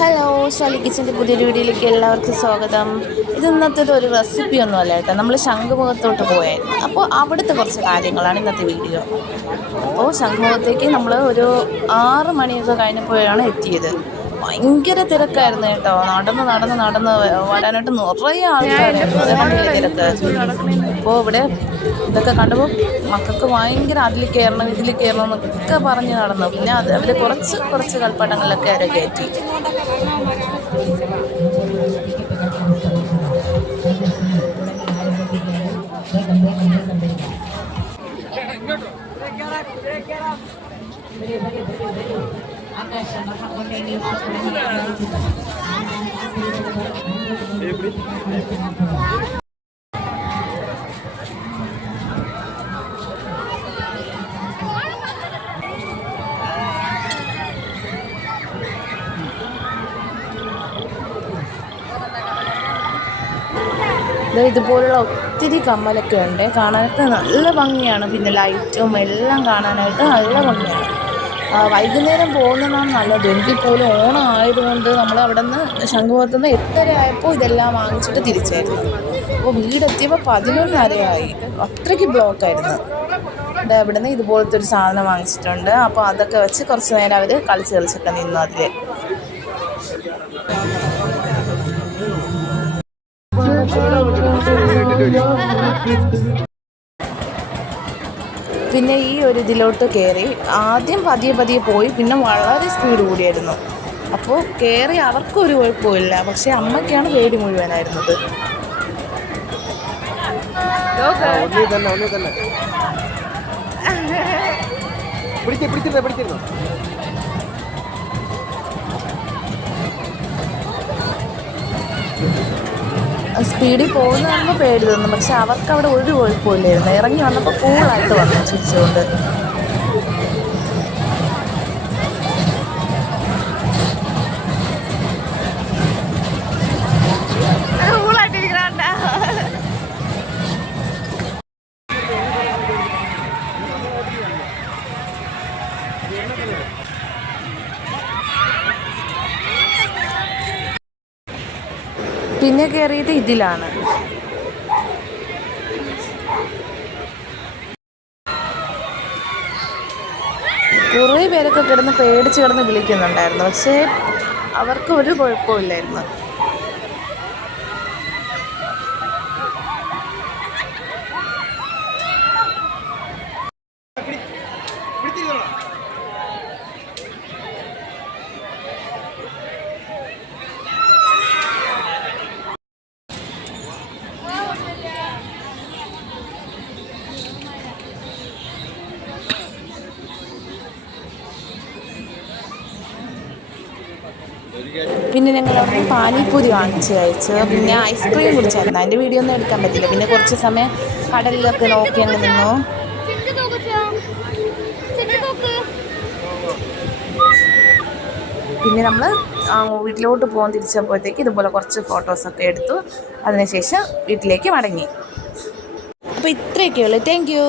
Hello, Shali കിച്ചൻ്റെ പുതിയൊരു വീഡിയോയിലേക്ക് എല്ലാവർക്കും സ്വാഗതം. ഇത് ഇന്നത്തെ ഒരു റെസിപ്പി ഒന്നുമല്ല കേട്ടോ. നമ്മൾ ശംഖുമുഖത്തോട്ട് പോയായിരുന്നു. അപ്പോൾ അവിടുത്തെ കുറച്ച് കാര്യങ്ങളാണ് ഇന്നത്തെ വീഡിയോ. അപ്പോൾ ശംഖുമുഖത്തേക്ക് നമ്മൾ ഒരു 6 മണിയൊക്കെ കഴിഞ്ഞപ്പോഴാണ് എത്തിയത്. ഭയങ്കര തിരക്കായിരുന്നു കേട്ടോ. നടന്ന് വരാനായിട്ട് നിറയെ ആൾക്കാരായിരുന്നു. അതേ കണ്ടില്ലേ തിരക്ക്. അപ്പോൾ ഇവിടെ ഇതൊക്കെ കണ്ടപ്പോൾ മക്കൾക്ക് ഭയങ്കര അതിൽ കയറണം ഇതിൽ കയറണം എന്നൊക്കെ പറഞ്ഞ് നടന്നു. പിന്നെ അവർ കുറച്ച് കളിപ്പാട്ടങ്ങളിലൊക്കെ അവരെ കയറ്റി. ഇതുപോലുള്ള ഒത്തിരി കമ്മലൊക്കെ ഉണ്ട്. കാണാനൊക്കെ നല്ല ഭംഗിയാണ്. പിന്നെ ലൈറ്റും എല്ലാം കാണാനായിട്ട് നല്ല ഭംഗിയാണ്. വൈകുന്നേരം പോകുന്നതാണ് നല്ലത്. എങ്കിൽ പോലും ഓണം ആയതുകൊണ്ട് നമ്മൾ അവിടെ നിന്ന് ശംഖുമുഖത്ത് നിന്ന് 8:30 ആയപ്പോൾ ഇതെല്ലാം വാങ്ങിച്ചിട്ട് തിരിച്ചായിരുന്നു. അപ്പോൾ വീടെത്തിയപ്പോൾ 11:30 അത്രയ്ക്ക് ബ്ലോക്കായിരുന്നു. ഇവിടെ നിന്ന് ഇതുപോലത്തെ ഒരു സാധനം വാങ്ങിച്ചിട്ടുണ്ട്. അപ്പോൾ അതൊക്കെ വെച്ച് കുറച്ച് നേരം അവർ കളിച്ചൊക്കെ നിന്നു അതിൽ. പിന്നെ ഈ ഒരു ഇതിലോട്ട് കയറി ആദ്യം പതിയെ പോയി, പിന്നെ വളരെ സ്പീഡ് കൂടിയായിരുന്നു. അപ്പോൾ കയറി അവർക്കൊരു കുഴപ്പമില്ല, പക്ഷേ അമ്മയ്ക്കാണ് പേടി മുഴുവനായിരുന്നത്. സ്പീഡിൽ പോകുന്ന കാണുമ്പോൾ പേടി തോന്നും, പക്ഷെ അവർക്ക് അവിടെ ഒരു കുഴപ്പമില്ലായിരുന്നു. ഇറങ്ങി വന്നപ്പോൾ കൂളായിട്ട് വന്നു ചിരിച്ചുകൊണ്ട്. പിന്നെ കയറിയത് ഇതിലാണ്. കുറേ പേരൊക്കെ പേടിച്ച് കിടന്ന് വിളിക്കുന്നുണ്ടായിരുന്നു, പക്ഷേ അവർക്ക് ഒരു കുഴപ്പമില്ലായിരുന്നു. പിന്നെ ഞങ്ങൾ അവിടെ പാനിപ്പൂരി വാങ്ങിച്ച് കഴിച്ച്, പിന്നെ ഐസ്ക്രീം കുടിച്ചായിരുന്നു. അതിൻ്റെ വീഡിയോ ഒന്നും എടുക്കാൻ പറ്റില്ല. പിന്നെ കുറച്ച് സമയം കടലിലൊക്കെ നോക്കി അങ്ങ് നിന്നു. പിന്നെ നമ്മൾ വീട്ടിലോട്ട് പോകാൻ തിരിച്ചപ്പോഴത്തേക്ക് ഇതുപോലെ കുറച്ച് ഫോട്ടോസൊക്കെ എടുത്തു. അതിനുശേഷം വീട്ടിലേക്ക് മടങ്ങി. അപ്പോൾ ഇത്രയൊക്കെയുള്ളൂ. Thank you.